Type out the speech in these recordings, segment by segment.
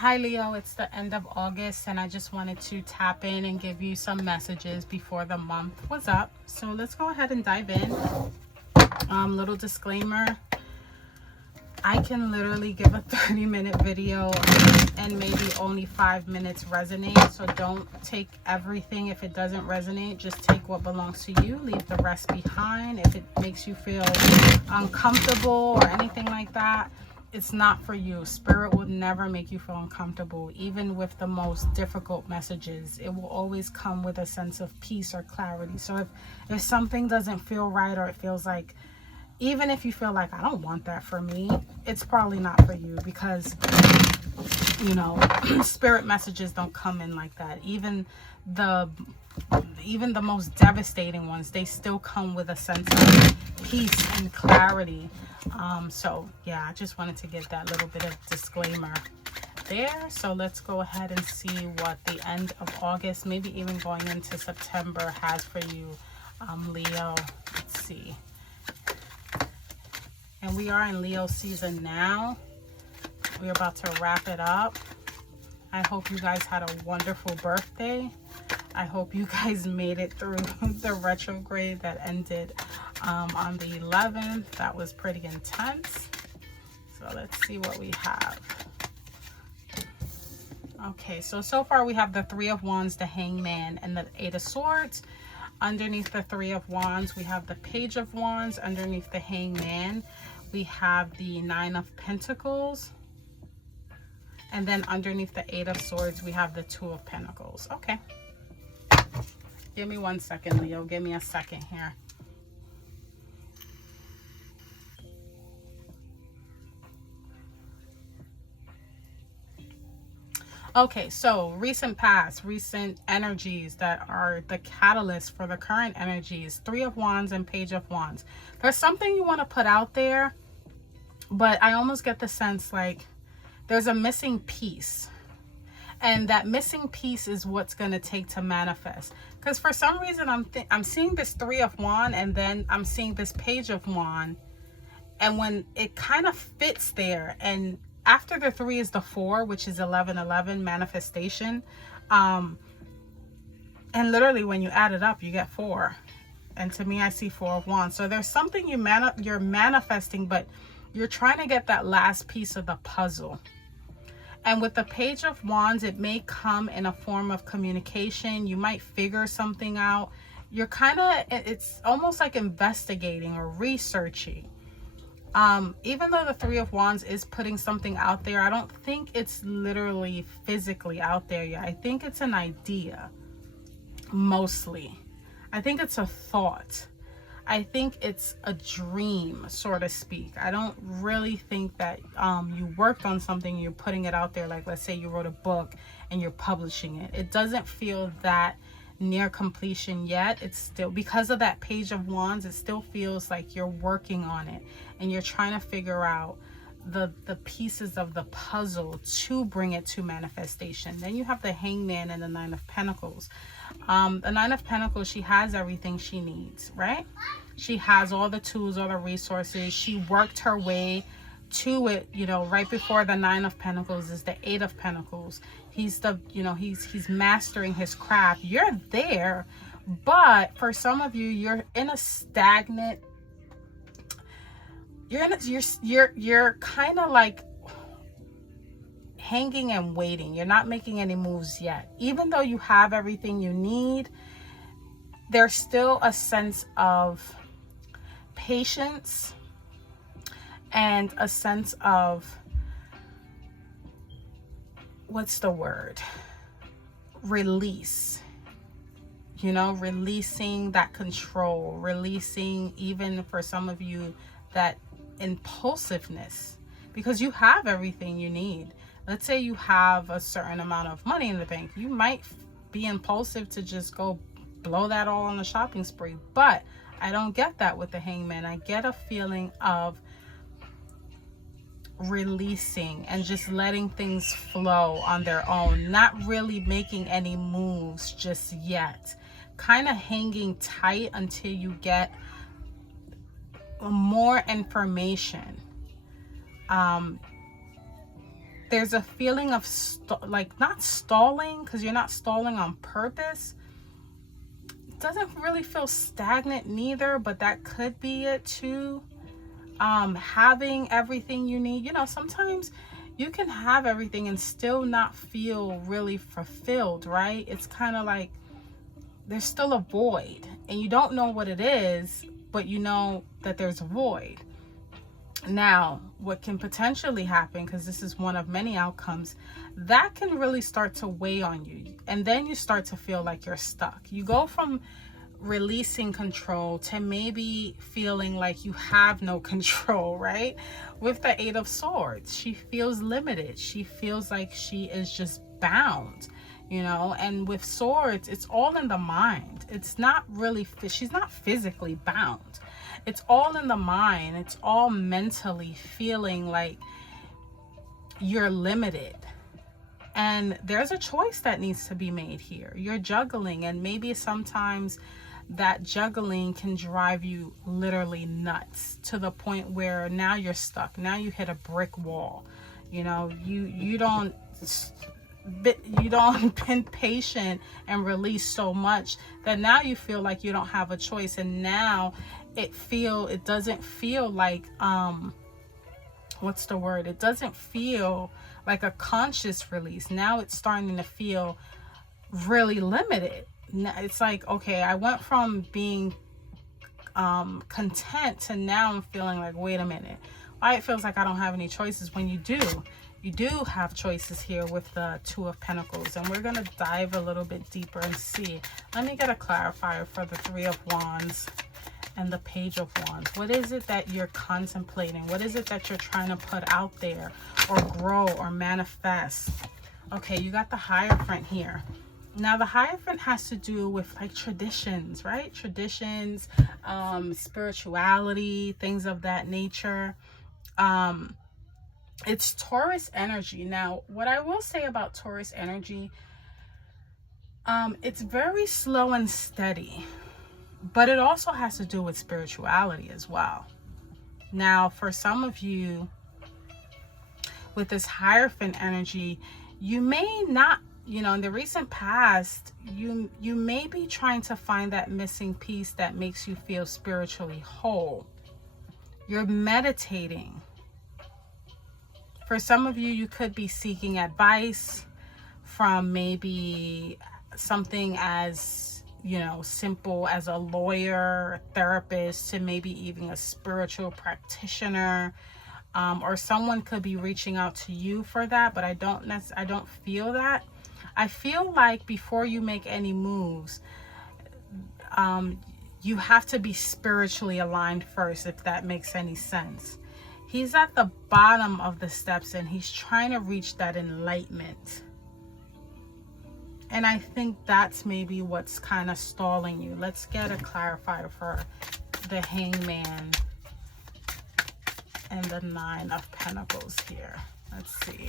Hi Leo, it's the end of August and I just wanted to tap in and give you some messages before the month was up. So let's go ahead and dive in. Little disclaimer, I can literally give a 30-minute video and maybe only 5 minutes resonate. So don't take everything if it doesn't resonate. Just take what belongs to you, leave the rest behind. If it makes you feel uncomfortable or anything like that, it's not for you. Spirit will never make you feel uncomfortable. Even with the most difficult messages, it will always come with a sense of peace or clarity. So if something doesn't feel right, or it feels like, even if you feel like I don't want that for me, it's probably not for you, because you know spirit messages don't come in like that. Even the most devastating ones, they still come with a sense of peace and clarity. So yeah, I just wanted to give that little bit of disclaimer there. So let's go ahead and see what the end of August, maybe even going into September, has for you, Leo. Let's see. And we are in Leo season now. We're about to wrap it up. I hope you guys had a wonderful birthday. I hope you guys made it through the retrograde that ended on the 11th. That was pretty intense. So let's see what we have. Okay, so far we have the Three of Wands, the Hangman, and the Eight of Swords. Underneath the Three of Wands, we have the Page of Wands. Underneath the Hangman, we have the Nine of Pentacles. And then underneath the Eight of Swords, we have the Two of Pentacles. Okay. Give me 1 second, Leo. Give me a second here. Okay, so recent past, recent energies that are the catalyst for the current energies. Three of Wands and Page of Wands. There's something you want to put out there, but I almost get the sense like there's a missing piece. And that missing piece is what's going to take to manifest. Because for some reason, I'm seeing this Three of Wands, and then I'm seeing this Page of Wands. And when it kind of fits there, and after the 3 is the 4, which is 1111, manifestation. And literally when you add it up, you get 4. And to me, I see 4 of Wands. So there's something you're manifesting, but you're trying to get that last piece of the puzzle. And with the Page of Wands, it may come in a form of communication. You might figure something out. You're kind of, it's almost like investigating or researching. Even though the Three of Wands is putting something out there, I don't think it's literally physically out there yet. I think it's an idea, mostly. I think it's a thought. I think it's a dream, so to speak. I don't really think that you worked on something, you're putting it out there. Like, let's say you wrote a book and you're publishing it. It doesn't feel that near completion yet. It's still, because of that Page of Wands, it still feels like you're working on it and you're trying to figure out the pieces of the puzzle to bring it to manifestation. Then you have the Hangman and the Nine of Pentacles. The Nine of Pentacles, she has everything she needs, right? She has all the tools, all the resources. She worked her way to it. You know, right before the Nine of Pentacles is the Eight of Pentacles. He's the, you know, he's mastering his craft. You're there, but for some of you, you're in a stagnant, you're kind of like hanging and waiting. You're not making any moves yet. Even though you have everything you need, there's still a sense of patience and a sense of, what's the word? Release. You know, releasing that control, releasing, even for some of you, that impulsiveness, because you have everything you need. Let's say you have a certain amount of money in the bank. You might be impulsive to just go blow that all on the shopping spree. But I don't get that with the Hangman. I get a feeling of releasing and just letting things flow on their own, not really making any moves just yet, kind of hanging tight until you get more information. there's a feeling of like not stalling, because you're not stalling on purpose. It doesn't really feel stagnant neither, but that could be it too. Having everything you need. You know, sometimes you can have everything and still not feel really fulfilled, right? It's kind of like there's still a void and you don't know what it is, but you know that there's a void. Now, what can potentially happen, because this is one of many outcomes, that can really start to weigh on you. And then you start to feel like you're stuck. You go from releasing control to maybe feeling like you have no control, right? With the Eight of Swords, she feels limited. She feels like she is just bound, you know. And with swords, it's all in the mind. It's not really, she's not physically bound. It's all in the mind. It's all mentally feeling like you're limited. And there's a choice that needs to be made here. You're juggling, and maybe sometimes that juggling can drive you literally nuts to the point where now you're stuck. Now you hit a brick wall. You know, you don't been patient and release so much that now you feel like you don't have a choice. And now it doesn't feel like what's the word? It doesn't feel like a conscious release. Now it's starting to feel really limited. It's like, okay, I went from being content to now I'm feeling like, wait a minute, why it feels like I don't have any choices, when you do have choices here with the Two of Pentacles. And we're going to dive a little bit deeper and see. Let me get a clarifier for the Three of Wands and the Page of Wands. What is it that you're contemplating? What is it that you're trying to put out there or grow or manifest? Okay, you got the Hierophant here. Now the Hierophant has to do with like traditions, right? Traditions, spirituality, things of that nature. It's Taurus energy. Now, what I will say about Taurus energy, it's very slow and steady, but it also has to do with spirituality as well. Now, for some of you with this Hierophant energy, you may not, you know, in the recent past, you may be trying to find that missing piece that makes you feel spiritually whole. You're meditating. For some of you, you could be seeking advice from maybe something as, you know, simple as a lawyer, a therapist, to maybe even a spiritual practitioner. Or someone could be reaching out to you for that, but I don't feel that. I feel like before you make any moves, you have to be spiritually aligned first, if that makes any sense. He's at the bottom of the steps and he's trying to reach that enlightenment. And I think that's maybe what's kind of stalling you. Let's get a clarifier for the Hangman and the Nine of Pentacles here. Let's see.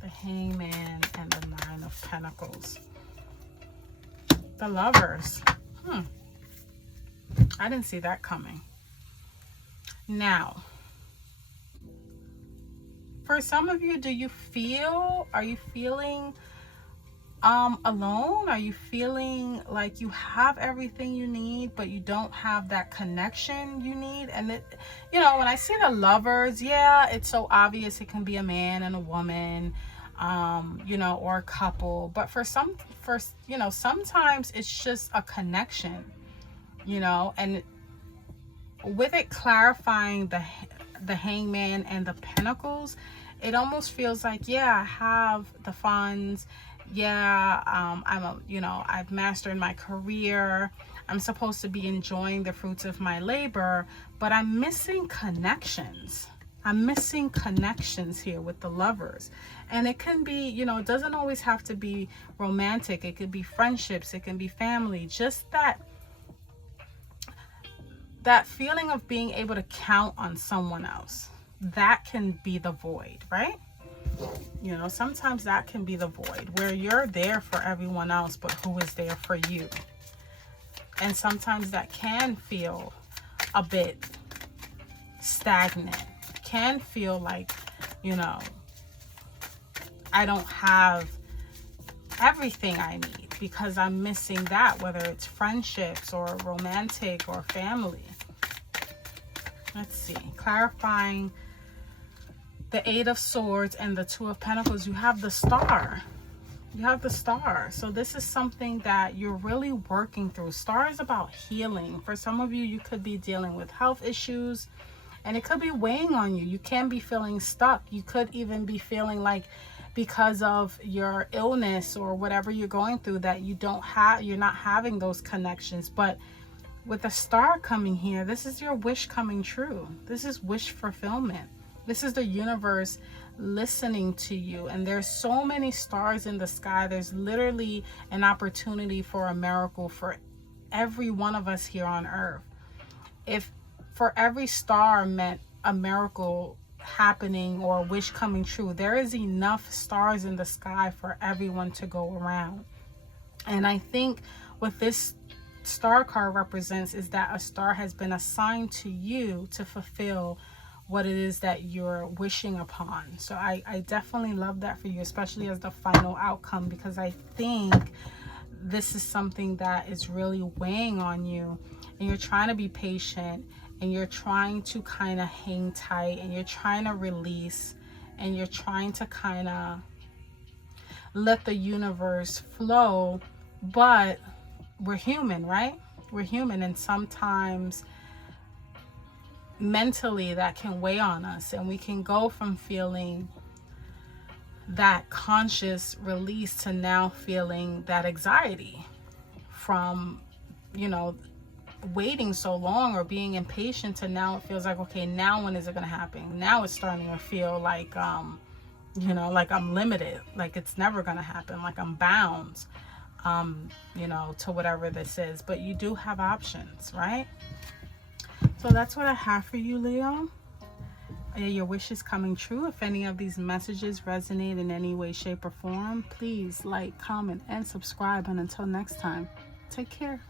The Hangman and the Nine of Pentacles. The Lovers. I didn't see that coming. Now, for some of you, are you feeling alone? Are you feeling like you have everything you need, but you don't have that connection you need? And it, you know, when I see the Lovers, yeah, it's so obvious. It can be a man and a woman, you know, or a couple. But you know, sometimes it's just a connection, you know. And with it clarifying the Hangman and the Pentacles, it almost feels like, yeah, I have the funds. Yeah, I've mastered my career. I'm supposed to be enjoying the fruits of my labor, but I'm missing connections. I'm missing connections here with the Lovers. And it can be, you know, it doesn't always have to be romantic. It could be friendships. It can be family. Just that feeling of being able to count on someone else. That can be the void, right? You know, sometimes that can be the void where you're there for everyone else, but who is there for you? And sometimes that can feel a bit stagnant, can feel like, you know, I don't have everything I need because I'm missing that, whether it's friendships or romantic or family. Let's see. Clarifying the Eight of Swords and the Two of Pentacles. You have the Star. You have the Star. So this is something that you're really working through. Star is about healing. For some of you, you could be dealing with health issues, and it could be weighing on you. You can be feeling stuck. You could even be feeling like because of your illness or whatever you're going through that you're not having those connections. But with the Star coming here, this is your wish coming true. This is wish fulfillment. This is the universe listening to you. And there's so many stars in the sky. There's literally an opportunity for a miracle for every one of us here on earth. If for every star meant a miracle happening or a wish coming true, there is enough stars in the sky for everyone to go around. And I think what this Star card represents is that a star has been assigned to you to fulfill what it is that you're wishing upon. So I definitely love that for you, especially as the final outcome, because I think this is something that is really weighing on you, and you're trying to be patient, and you're trying to kind of hang tight, and you're trying to release, and you're trying to kind of let the universe flow. But we're human, right? We're human, and sometimes mentally that can weigh on us, and we can go from feeling that conscious release to now feeling that anxiety from, you know, waiting so long or being impatient, to now it feels like, okay, now when is it going to happen? Now it's starting to feel like you know, like I'm limited, like it's never going to happen, like I'm bound you know, to whatever this is. But you do have options, right? So that's what I have for you, Leo. Your wish is coming true. If any of these messages resonate in any way, shape, or form, please like, comment, and subscribe. And until next time, take care.